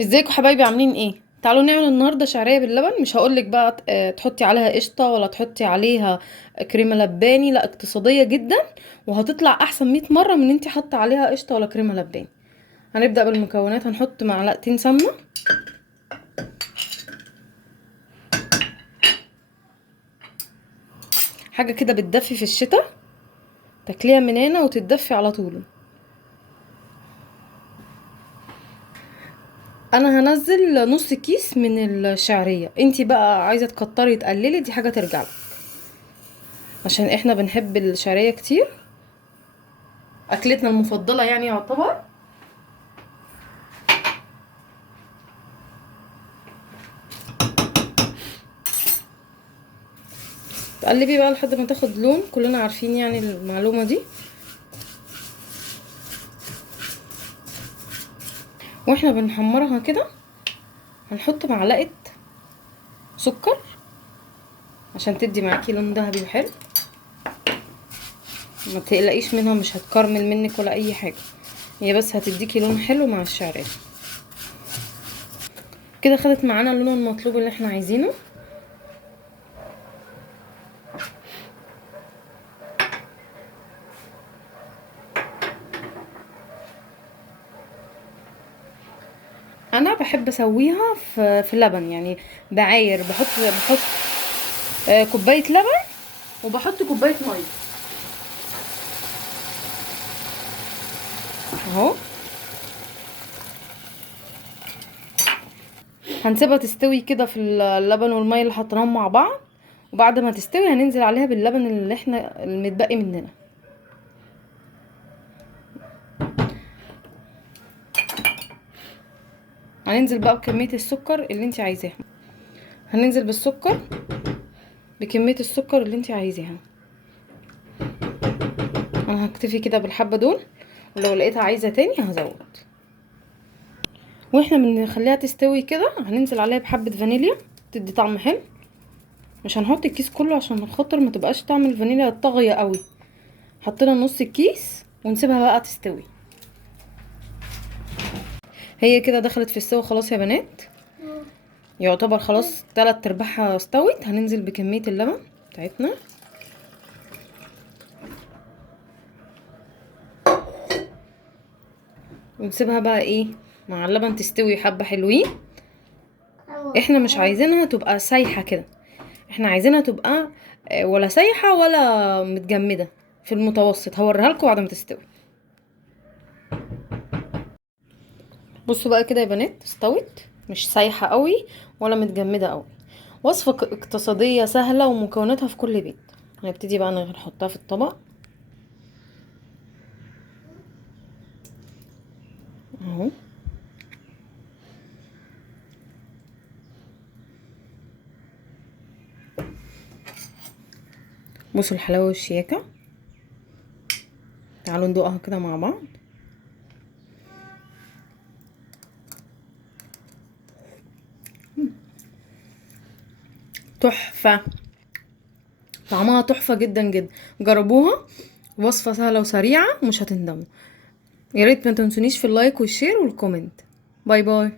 ازيكم حبايبي عاملين ايه؟ تعالوا نعمل النهارده شعريه باللبن. مش هقولك بقى تحطي عليها قشطه ولا تحطي عليها كريمه لباني، لا اقتصاديه جدا وهتطلع احسن 100 مره من انتي حاطه عليها قشطه ولا كريمه لباني. هنبدا بالمكونات. هنحط معلقتين سمنه، حاجه كده بتدفي في الشتاء، تاكليها من هنا وتتدفي على طول. انا هنزل نص كيس من الشعريه، انتي بقى عايزه تكتري تقللي دي حاجه ترجعلك، عشان احنا بنحب الشعريه كتير، اكلتنا المفضله يعني يعتبر. تقلبي بقى لحد ما تاخد لون، كلنا عارفين يعني المعلومه دي. واحنا بنحمرها كده هنحط معلقه سكر عشان تدي معاكي لون ذهبي وحلو. ما تقلقيش منها، مش هتكرمل منك ولا اي حاجه، هي بس هتديكي لون حلو مع الشعريه. كده خدت معانا اللون المطلوب اللي احنا عايزينه. انا بحب اسويها في لبن، يعني بعاير، بحط كوبايه لبن وبحط كوبايه ميه اهو. هنسيبها تستوي كده في اللبن والميه اللي حطيناهم مع بعض، وبعد ما تستوي هننزل عليها باللبن اللي احنا المتبقي مننا. هننزل بقى بكميه السكر اللي انت عايزاها. هننزل بالسكر بكميه السكر اللي انت عايزاها. انا هكتفي كده بالحبه دول، ولو لقيتها عايزه تاني هزود. واحنا بنخليها تستوي كده هننزل عليها بحبه فانيليا تدي طعم حلو. مش هنحط الكيس كله عشان خاطر ما تبقاش طعم الفانيليا طاغيه قوي. حطينا نص الكيس ونسيبها بقى تستوي. هي كده دخلت في السوا خلاص يا بنات، يعتبر خلاص 3/4 استوت. هننزل بكميه اللبن بتاعتنا ونسيبها بقى ايه مع اللبن تستوي حبه حلوين. احنا مش عايزينها تبقى سايحه كده، احنا عايزينها تبقى ولا سايحه ولا متجمده، في المتوسط. هوريها لكم بعد ما تستوي. بصوا بقى كده يا بنات، استوت، مش سايحه قوي ولا متجمده قوي. وصفه اقتصاديه سهله ومكوناتها في كل بيت. هنبتدي بقى نحطها في الطبق اهو. بصوا الحلاوه والشياكه. تعالوا ندوقها كده مع بعض. تحفه، طعمها تحفه جدا جدا. جربوها، وصفه سهله وسريعه مش هتندموا. يا ريت ما تنسونيش في اللايك والشير والكومنت. باي باي.